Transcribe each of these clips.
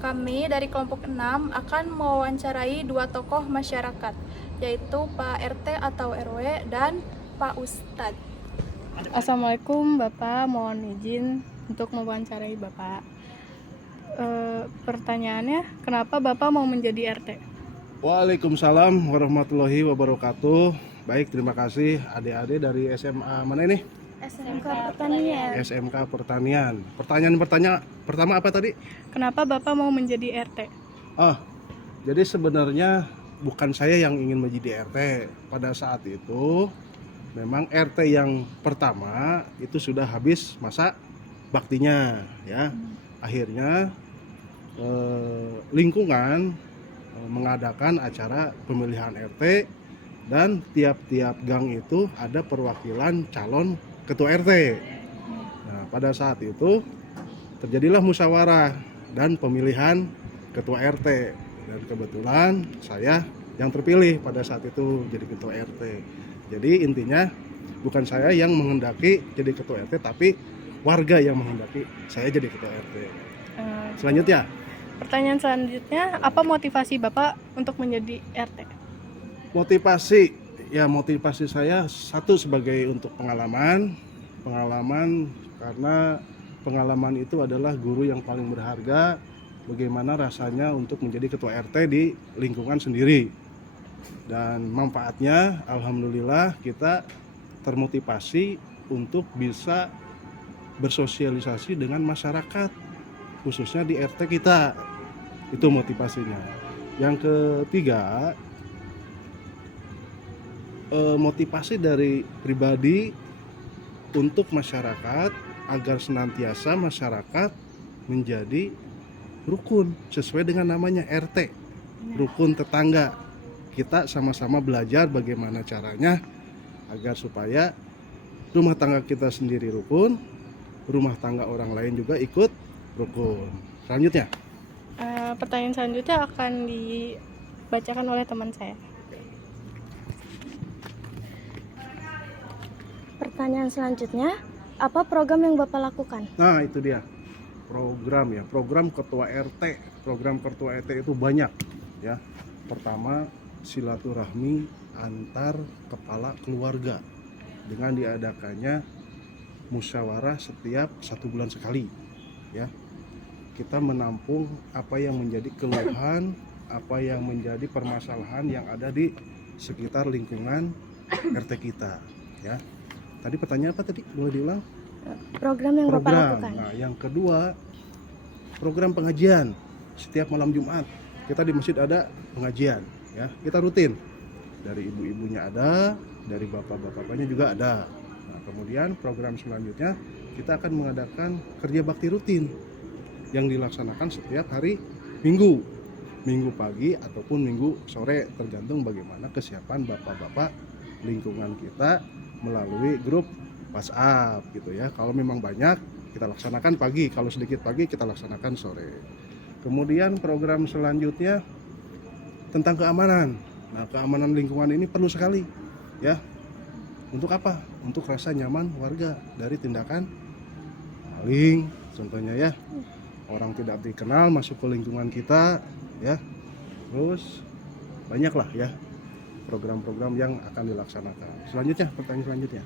Kami dari kelompok 6 akan mewawancarai dua tokoh masyarakat, yaitu Pak RT atau RW dan Pak Ustadz. Assalamualaikum Bapak, mohon izin untuk mewawancarai Bapak. Pertanyaannya, kenapa Bapak mau menjadi RT? Waalaikumsalam warahmatullahi wabarakatuh. Baik, terima kasih adik-adik dari SMA mana ini? SMK Pertanian. SMK Pertanian. Pertanyaan pertama apa tadi? Kenapa Bapak mau menjadi RT? Jadi sebenarnya bukan saya yang ingin menjadi RT. Pada saat itu memang RT yang pertama itu sudah habis masa baktinya ya. Akhirnya lingkungan mengadakan acara pemilihan RT dan tiap-tiap gang itu ada perwakilan calon ketua RT. Nah, pada saat itu terjadilah musyawarah dan pemilihan ketua RT dan kebetulan saya yang terpilih pada saat itu jadi ketua RT. Jadi intinya bukan saya yang menghendaki jadi ketua RT tapi warga yang menghendaki saya jadi ketua RT. Selanjutnya, Pertanyaan selanjutnya, apa motivasi Bapak untuk menjadi RT? motivasi saya satu sebagai untuk pengalaman karena pengalaman itu adalah guru yang paling berharga. Bagaimana rasanya untuk menjadi ketua RT di lingkungan sendiri, dan manfaatnya alhamdulillah kita termotivasi untuk bisa bersosialisasi dengan masyarakat khususnya di RT kita. Itu motivasinya. Yang ketiga, motivasi dari pribadi untuk masyarakat agar senantiasa masyarakat menjadi rukun sesuai dengan namanya RT, rukun tetangga. Kita sama-sama belajar bagaimana caranya agar supaya rumah tangga kita sendiri rukun, rumah tangga orang lain juga ikut rukun. Selanjutnya, Pertanyaan selanjutnya akan dibacakan oleh teman saya. Pertanyaan selanjutnya, apa program yang Bapak lakukan? nah itu dia program ketua RT. Program ketua RT itu banyak ya. Pertama, silaturahmi antar kepala keluarga dengan diadakannya musyawarah setiap 1 bulan sekali ya. Kita menampung apa yang menjadi keluhan, apa yang menjadi permasalahan yang ada di sekitar lingkungan RT kita ya. Tadi pertanyaan apa tadi? Boleh diulang? Program yang Bapak lakukan. Nah, yang kedua, program pengajian. Setiap malam Jumat kita di masjid ada pengajian ya. Kita rutin. Dari ibu-ibunya ada, dari bapak-bapaknya juga ada. Nah, kemudian program selanjutnya kita akan mengadakan kerja bakti rutin yang dilaksanakan setiap hari Minggu pagi ataupun Minggu sore, tergantung bagaimana kesiapan bapak-bapak lingkungan kita melalui grup WhatsApp gitu ya. Kalau memang banyak kita laksanakan pagi, kalau sedikit pagi kita laksanakan sore. Kemudian program selanjutnya tentang keamanan. Nah, keamanan lingkungan ini perlu sekali ya. Untuk apa? Untuk rasa nyaman warga dari tindakan maling contohnya ya. Orang tidak dikenal masuk ke lingkungan kita ya. Terus banyaklah ya program-program yang akan dilaksanakan. Selanjutnya, pertanyaan selanjutnya.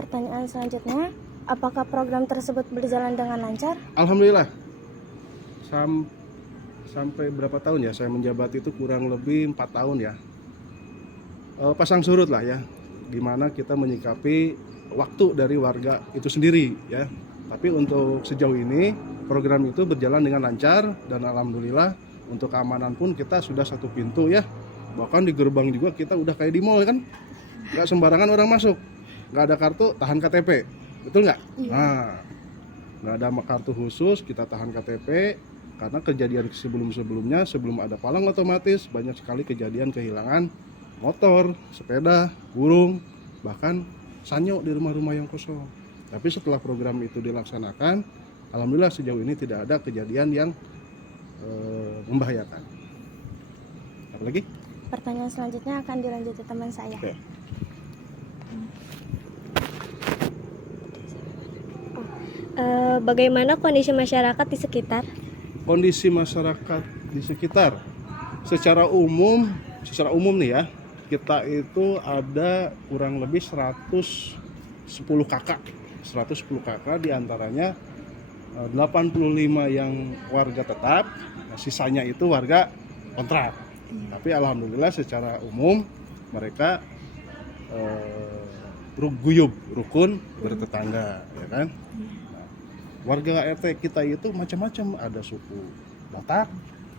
Pertanyaan selanjutnya, apakah program tersebut berjalan dengan lancar? Alhamdulillah. Sampai berapa tahun ya saya menjabat itu, kurang lebih 4 tahun ya. Pasang surut lah ya, gimana kita menyikapi waktu dari warga itu sendiri ya. Tapi untuk sejauh ini program itu berjalan dengan lancar dan alhamdulillah untuk keamanan pun kita sudah satu pintu ya. Bahkan di gerbang juga kita udah kayak di mall kan, nggak sembarangan orang masuk, nggak ada kartu tahan KTP, betul nggak? Nah, nggak ada kartu khusus, kita tahan KTP karena kejadian sebelum-sebelumnya sebelum ada palang otomatis banyak sekali kejadian kehilangan motor, sepeda, burung, bahkan sanyo di rumah-rumah yang kosong. Tapi setelah program itu dilaksanakan, alhamdulillah sejauh ini tidak ada kejadian yang membahayakan. Apa lagi? Pertanyaan selanjutnya akan dilanjuti teman saya. Oke. Bagaimana kondisi masyarakat di sekitar? kondisi masyarakat di sekitar. Secara umum nih ya, kita itu ada kurang lebih 110 kakak. 110 kakak, diantaranya 85 yang warga tetap, sisanya itu warga kontrak. Tapi alhamdulillah secara umum mereka rukun bertetangga, ya kan. Nah, warga RT kita itu macam-macam, ada suku Batak,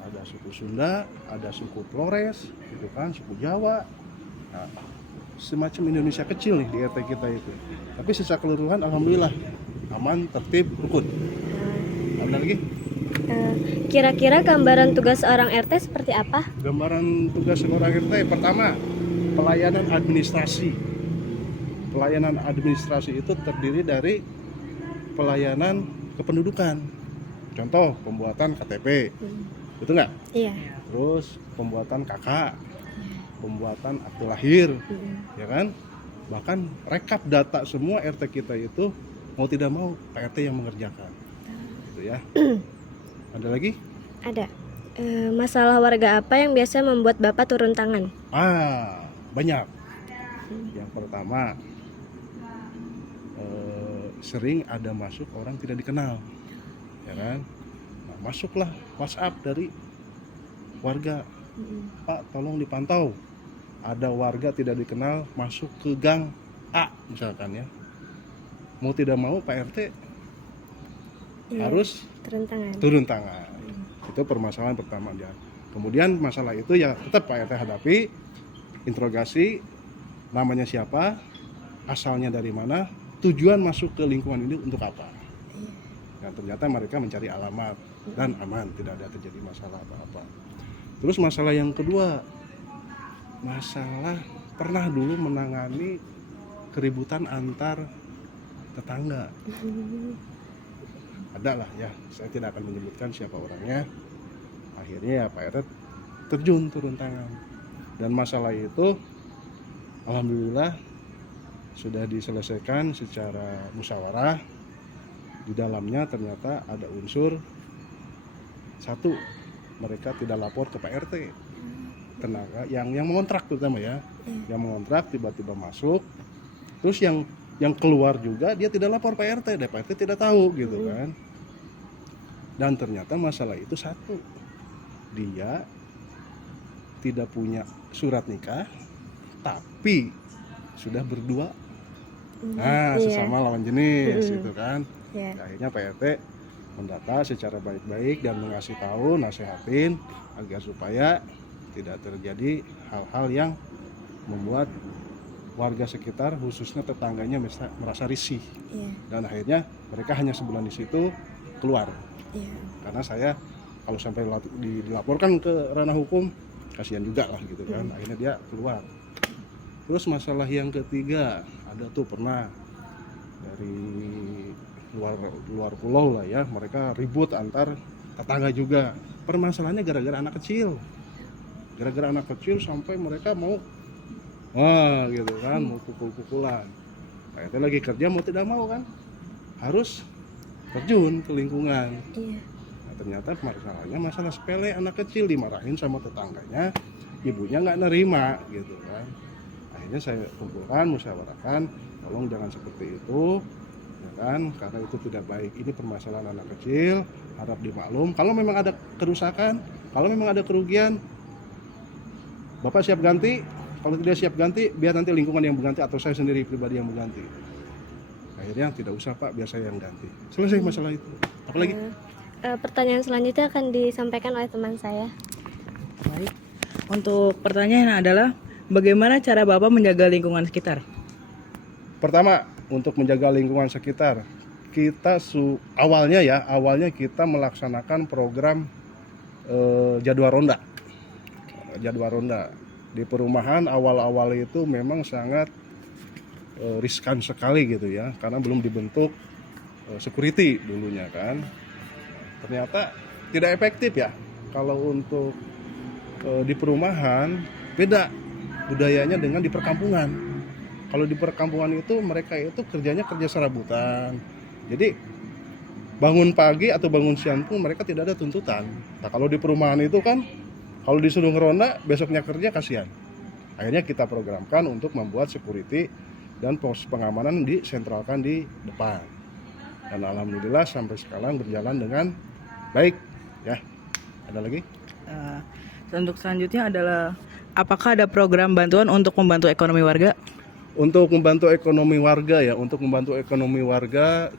ada suku Sunda, ada suku Flores, gitu kan, suku Jawa. Nah, semacam Indonesia kecil nih di RT kita itu. Tapi secara keseluruhan alhamdulillah aman, tertib, rukun. Ada lagi? Kira-kira gambaran tugas seorang RT seperti apa? Gambaran tugas seorang RT, pertama, pelayanan administrasi. Pelayanan administrasi itu terdiri dari pelayanan kependudukan. Contoh, pembuatan KTP. Betul nggak? Iya. Terus pembuatan KK, pembuatan akte lahir, ya kan? Bahkan rekap data semua RT kita itu mau tidak mau Pak RT yang mengerjakan. Gitu ya. Ada lagi? Ada. Masalah warga apa yang biasa membuat Bapak turun tangan? Banyak. Yang pertama, sering ada masuk orang tidak dikenal, ya kan? Nah, masuklah WhatsApp dari warga, Pak tolong dipantau, ada warga tidak dikenal masuk ke gang A misalkan ya. Mau tidak mau Pak RT harus turun tangan. Itu permasalahan pertama dia. Kemudian masalah itu ya tetap Pak RT hadapi, interogasi, namanya siapa, asalnya dari mana, tujuan masuk ke lingkungan ini untuk apa. Dan ternyata mereka mencari alamat dan aman, tidak ada terjadi masalah apa-apa. Terus masalah yang kedua, masalah pernah dulu menangani keributan antar tetangga. Ada lah ya, saya tidak akan menyebutkan siapa orangnya. Akhirnya ya Pak RT turun tangan. Dan masalah itu alhamdulillah sudah diselesaikan secara musyawarah. Di dalamnya ternyata ada unsur satu, mereka tidak lapor ke Pak RT. Tenaga yang mengontrak terutama ya, yang mengontrak tiba-tiba masuk, terus yang keluar juga dia tidak lapor Pak RT, dan Pak RT tidak tahu gitu kan. Dan ternyata masalah itu satu, dia tidak punya surat nikah tapi sudah berdua, sesama lawan jenis gitu kan. Akhirnya Pak RT mendata secara baik-baik dan mengasih tahu, nasihatin agar supaya tidak terjadi hal-hal yang membuat warga sekitar khususnya tetangganya merasa risih. Dan akhirnya mereka hanya sebulan di situ keluar. Karena saya kalau sampai dilaporkan ke ranah hukum kasihan juga lah gitu kan. Akhirnya dia keluar. Terus masalah yang ketiga, ada tuh pernah dari luar pulau lah ya, mereka ribut antar tetangga juga. Permasalahannya gara-gara anak kecil. Gara-gara anak kecil sampai mereka mau gitu kan, mau pukul-pukulan. Nah, itu lagi kerja mau tidak mau kan harus terjun ke lingkungan. Nah, ternyata masalahnya masalah sepele, anak kecil dimarahin sama tetangganya, ibunya nggak nerima gitu kan. Akhirnya saya kumpulkan, musyawarahkan, tolong jangan seperti itu, ya kan, karena itu tidak baik. Ini permasalahan anak kecil, harap dimaklum. Kalau memang ada kerusakan, kalau memang ada kerugian, Bapak siap ganti. Kalau tidak siap ganti, biar nanti lingkungan yang mengganti atau saya sendiri pribadi yang mengganti. Akhirnya tidak usah Pak, biar saya yang ganti. Selesai masalah itu. Apalagi? Pertanyaan selanjutnya akan disampaikan oleh teman saya. Baik. Untuk pertanyaan adalah bagaimana cara Bapak menjaga lingkungan sekitar? Pertama, untuk menjaga lingkungan sekitar, kita awalnya kita melaksanakan program jadwal ronda. Di perumahan awal-awal itu memang sangat riskan sekali gitu ya, karena belum dibentuk security dulunya kan. Ternyata tidak efektif ya. Kalau untuk di perumahan beda budayanya dengan di perkampungan. Kalau di perkampungan itu mereka itu kerjanya kerja serabutan. Jadi bangun pagi atau bangun siang pun mereka tidak ada tuntutan. Nah kalau di perumahan itu kan, kalau disuruh ngeronda besoknya kerja kasihan. Akhirnya kita programkan untuk membuat security dan pos pengamanan disentralkan di depan. Dan alhamdulillah sampai sekarang berjalan dengan baik. Ya, ada lagi? Untuk selanjutnya adalah apakah ada program bantuan untuk membantu ekonomi warga? Untuk membantu ekonomi warga ya, untuk membantu ekonomi warga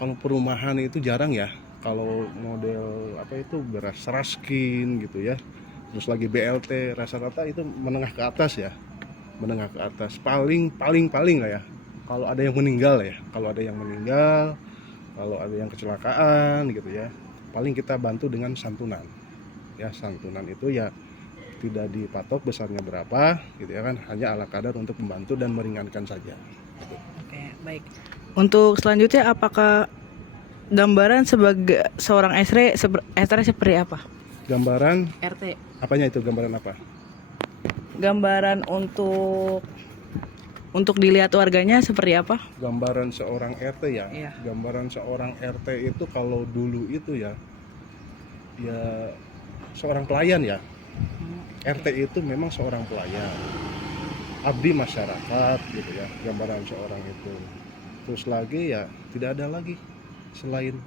kalau perumahan itu jarang ya. Kalau model apa itu beras raskin gitu ya. Terus lagi BLT rata-rata itu menengah ke atas ya. Menengah ke atas paling lah ya. Kalau ada yang meninggal ya, kalau ada yang meninggal, kalau ada yang kecelakaan gitu ya. Paling kita bantu dengan santunan. Ya, santunan itu ya tidak dipatok besarnya berapa gitu ya kan, hanya ala kadar untuk membantu dan meringankan saja gitu. Oke, baik. Untuk selanjutnya apakah gambaran sebagai seorang SR seperti apa? Gambaran RT. apanya itu, gambaran apa? Gambaran untuk dilihat warganya seperti apa? Gambaran seorang RT ya. Iya. Gambaran seorang RT itu kalau dulu itu ya seorang pelayan ya. RT itu memang seorang pelayan, abdi masyarakat gitu ya, gambaran seorang itu. Terus lagi ya tidak ada lagi selain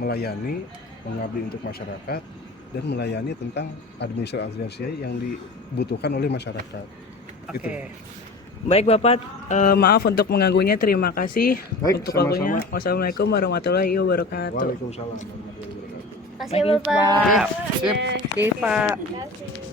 melayani, mengabdi untuk masyarakat dan melayani tentang administrasi yang dibutuhkan oleh masyarakat. Oke. Itu. Baik Bapak, maaf untuk mengganggunya. Terima kasih Baik, untuk sama-sama. waktunya. Wassalamualaikum warahmatullahi wabarakatuh. Waalaikumsalam warahmatullahi wabarakatuh. Kasih ya Bapak. Sip, Pak. Terima kasih.